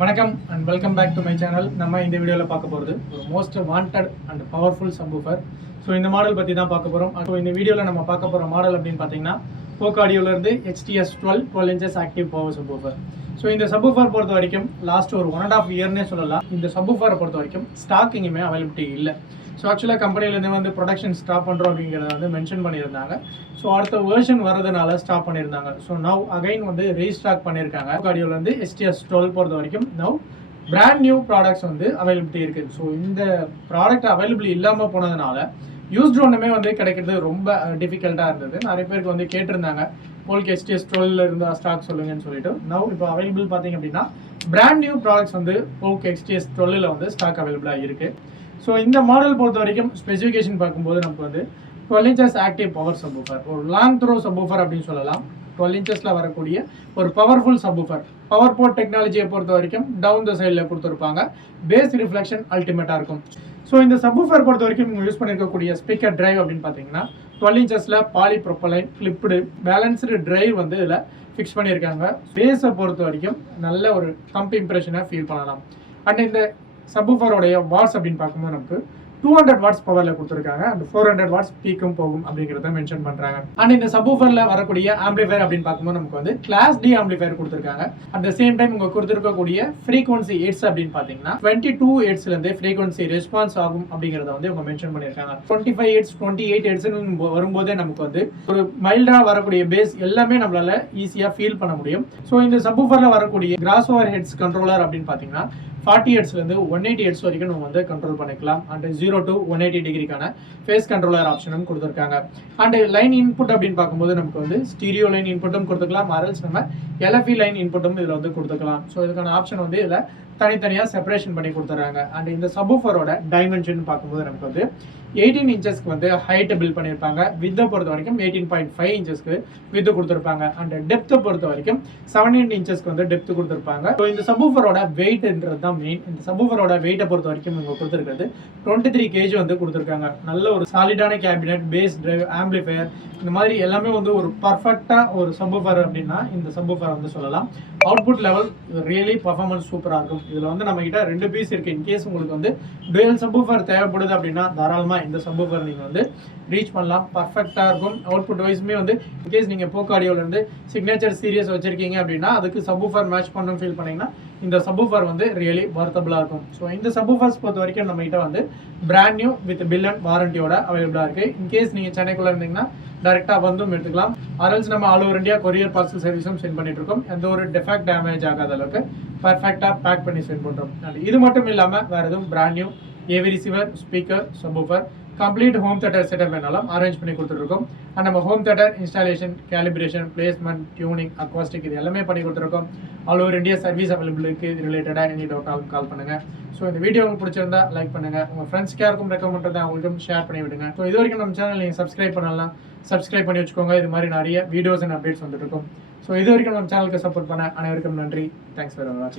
வணக்கம் and welcome back to my channel. நம்ம இந்த வீடியோவில் பார்க்க போகிறது ஒரு most wanted and powerful subwoofer. So இந்த மாடல் பற்றி தான் பார்க்க போகிறோம். ஸோ இந்த வீடியோவில் நம்ம பார்க்க போகிற மாடல் அப்படின்னு பார்த்தீங்கன்னா போக் ஆடியோலேருந்து HTS 12 inches active power subwoofer. So இந்த சப்வூஃபர் பொறுத்த வரைக்கும் லாஸ்ட் ஒரு 1.5 இயர்னே சொல்லலாம். இந்த சப்வூஃபரை பொறுத்த வரைக்கும் ஸ்டாக் எங்கேயுமே அவைலபிலிட்டி இல்லை. ஸோ ஆக்சுவலாக கம்பெனிலேருந்து வந்து ப்ரொடக்ஷன் ஸ்டாப் பண்ணுறோம் அப்படிங்கிறத வந்து மென்ஷன் பண்ணியிருந்தாங்க. ஸோ அடுத்த வேர்ஷன் வரதுனால ஸ்டாப் பண்ணியிருந்தாங்க. ஸோ நவ் அகைன் வந்து ரீஸ்டாக் பண்ணியிருக்காங்க. ஆடியோலேருந்து HTS 12 பொறுத்த வரைக்கும் நவ் பிராண்ட் நியூ ப்ராடக்ட்ஸ் வந்து அவைலபிலிட்டி இருக்குது. ஸோ இந்த ப்ராடக்ட் அவைலபிள் இல்லாமல் போனதுனால யூஸ்டு ஒன்றுமே வந்து கிடைக்கிறது ரொம்ப டிஃபிகல்ட்டாக இருந்தது. நிறைய பேருக்கு வந்து கேட்டிருந்தாங்க போல்க் HTS 12 இருந்தால் ஸ்டாக் சொல்லுங்கன்னு சொல்லிட்டு. நவ் இப்போ அவைலபிள் பார்த்தீங்க அப்படின்னா பிராண்ட் நியூ ப்ராடக்ட்ஸ் வந்து போல்க் HTS 12 வந்து ஸ்டாக் அவைலபிளாக இருக்குது. ஸோ இந்த மாடல் பொறுத்த வரைக்கும் ஸ்பெசிஃபிகேஷன் பார்க்கும்போது நமக்கு வந்து 12 inches ஆக்டிவ் பவர் சப்வூஃபர், ஒரு லாங் த்ரோ சப்வூஃபர் அப்படின்னு சொல்லலாம். 12 inchesல வரக்கூடிய ஒரு பவர்ஃபுல் சப்வூஃபர். பவர் போர்ட் டெக்னாலஜியை பொறுத்த வரைக்கும் டவுன் த சைடில் கொடுத்துருப்பாங்க. பேஸ் ரிஃப்ளெக்ஷன் அல்டிமேட்டாக இருக்கும். ஸோ இந்த சப்வூஃபர் பொறுத்த வரைக்கும் யூஸ் பண்ணியிருக்கக்கூடிய ஸ்பீக்கர் டிரைவ் அப்படின்னு பார்த்தீங்கன்னா 12 inchesல பாலிப்ரோப்பலைன் கிளிப்டு பேலன்ஸ்டு டிரைவ் வந்து இதில் ஃபிக்ஸ் பண்ணியிருக்காங்க. பேஸை பொறுத்த வரைக்கும் நல்ல ஒரு கம்ப் இம்ப்ரெஷனை ஃபீல் பண்ணலாம். அண்ட் இந்த சப்வூஃபரோடைய வாட்ஸ் அப்படின்னு பார்க்கும்போது நமக்கு 200 watts பவரில் கொடுத்துருக்காங்க. அந்த 400 watts பீக்கும் போகும் அப்படிங்கிறத மென்ஷன் பண்ணுறாங்க. அண்ட் இந்த சப்வூஃபரில் வரக்கூடிய ஆம்பிளிஃபயர் அப்படின்னு பார்க்கும்போது நமக்கு வந்து கிளாஸ் D ஆம்பிளிஃபயர் கொடுத்துருக்காங்க. அட் த சேம் டைம் உங்க கொடுத்துருக்கக்கூடிய ஃப்ரீக்வன்சி ஹெர்ட்ஸ் அப்படின்னு பார்த்தீங்கன்னா 22 ஹெர்ட்ஸ்லேருந்து ஃப்ரீக்வன்சி ரெஸ்பான்ஸ் ஆகும் அப்படிங்கிறத வந்து அவங்க மென்ஷன் பண்ணியிருக்காங்க. 25 ஹெர்ட்ஸ் 28 ஹெர்ட்ஸ்னு வரும்போதே நமக்கு வந்து ஒரு மைல்டாக வரக்கூடிய பேஸ் எல்லாமே நம்மளால ஈஸியாக ஃபீல் பண்ண முடியும். ஸோ இந்த சப்வூஃபரில் வரக்கூடிய கிராஸ் ஓவர் ஹெட்ஸ் கண்ட்ரோலர் அப்படின்னு பார்த்தீங்கன்னா 40 ஹெர்ட்ஸ்லேருந்து 180 ஹெர்ட்ஸ் வரைக்கும் நம்ம வந்து கண்ட்ரோல் பண்ணிக்கலாம். அண்ட் 0 to 180 டிகிரிக்கான ஃபேஸ் கண்ட்ரோலர் ஆப்ஷனும் கொடுத்துருக்காங்க. அண்ட் லைன் இன்புட் அப்படின்னு பார்க்கும்போது நமக்கு வந்து ஸ்டீரியோ லைன் இன்புட்டும் கொடுத்துக்கலாம். ஆர்எல்ஸ் நம்ம LFE லைன் இன்புட்டும் இதில் வந்து கொடுத்துக்கலாம். ஸோ இதுக்கான ஆப்ஷன் வந்து இதில் தனித்தனியாக செப்பரேஷன் பண்ணி கொடுத்துட்றாங்க. அண்ட் இந்த சப்வூஃபரோட டைமென்ஷன் பார்க்கும்போது நமக்கு வந்து 18 inchesக்கு வந்து ஹைட்டை பில்ட் பண்ணியிருப்பாங்க. வித்தை பொறுத்த வரைக்கும் 18.5 inchesக்கு வித்து கொடுத்துருப்பாங்க. அண்ட் டெப்த்தை பொறுத்த வரைக்கும் 17 inchesக்கு வந்து டெப்த் கொடுத்துருப்பாங்க. ஸோ இந்த சப்வூஃபரோட வெயிட்ன்றது தான் மெயின். இந்த சப்வூஃபரோட வெயிட்டை பொறுத்த வரைக்கும் இவங்க கொடுத்துருக்கிறது 23 kg வந்து கொடுத்துருக்காங்க. நல்ல ஒரு சாலிடான கேபினெட், பேஸ் டிரைவ், ஆம்பிளிஃபயர், இந்த மாதிரி எல்லாமே வந்து ஒரு பர்ஃபெக்டாக ஒரு சப்வூஃபர் அப்படின்னா இந்த சப்வூஃபர் வந்து சொல்லலாம். அவுட்புட் லெவல் ரியலி பர்ஃபார்மன்ஸ் சூப்பராக இருக்கும். இதில் வந்து நம்ம கிட்ட 2 பீஸ் இருக்குது. இன்கேஸ் உங்களுக்கு வந்து டுவல் சப்வூஃபர் தேவைப்படுது அப்படின்னா தாராளமாக இந்த சப்வூஃபர் நீங்கள் வந்து ரீச் பண்ணலாம். பர்ஃபெக்டாக இருக்கும். அவுட்புட் வைஸுமே வந்து இன்கேஸ் நீங்கள் போக் ஆடியோலேருந்து சிக்னேச்சர் சீரியஸ் வச்சிருக்கீங்க அப்படின்னா அதுக்கு சப்வூஃபர் மேட்ச் பண்ணணும்னு ஃபீல் பண்ணிங்கன்னா இந்த சப்வூஃபர் வந்து ரியலி வர்த்தபிளாக இருக்கும். ஸோ இந்த சப்வூஃபர்ஸ் பொறுத்த வரைக்கும் நம்ம கிட்ட வந்து brand new with bill and வாரண்டியோட அவைலபிளாக இருக்குது. இன்கேஸ் நீங்கள் சென்னைக்குள்ளே இருந்தீங்கன்னா டேரெக்டாக வந்தும் எடுத்துக்கலாம். ஆர்எல்ஸ் நம்ம all over India courier parcel சர்வீஸும் சென்ட் பண்ணிட்டு இருக்கோம். எந்த ஒரு டிஃபெக்ட் டேமேஜ் ஆகாத அளவுக்கு பர்ஃபெக்டாக பேக் பண்ணி சென்ட் பண்ணுறோம். அண்ட் இது மட்டும் இல்லாமல் வேறு எதுவும் brand new AV receiver, speaker, subwoofer, complete home theatre setup வேணாலும் அரேஞ்ச் பண்ணி கொடுத்துருக்கோம். அண்ட் நம்ம home theatre installation, calibration, placement, tuning, acoustic இது எல்லாமே பண்ணி கொடுத்துருக்கோம். ஆல் ஓவர் இந்தியா சர்வீஸ் அவைலபிளுக்கு இது ரிலேட்டடாக எனி டவுட்னாலும் கால் பண்ணுங்கள். ஸோ இந்த வீடியோ உங்களுக்கு பிடிச்சிருந்தா லைக் பண்ணுங்கள். உங்கள் ஃப்ரெண்ட்ஸ்க்கு யாருக்கும் ரெக்கமெண்ட் பண்ணுறதா அவங்களுக்கும் ஷேர் பண்ணி விடுங்க. ஸோ இது வரைக்கும் நம்ம சேனல் நீங்கள் சப்ஸ்கிரைப் பண்ணலாம், சப்ஸ்கிரைப் பண்ணி வச்சுக்கோங்க. இது மாதிரி நிறைய வீடியோஸ் அண்ட் அப்டேட்ஸ் வந்துட்டு இருக்கும். ஸோ இது வரைக்கும் நம்ம சேனலுக்கு சப்போர்ட் பண்ண அனைவருக்கும் நன்றி. தேங்க்ஸ் ஃபார் வாட்சிங்.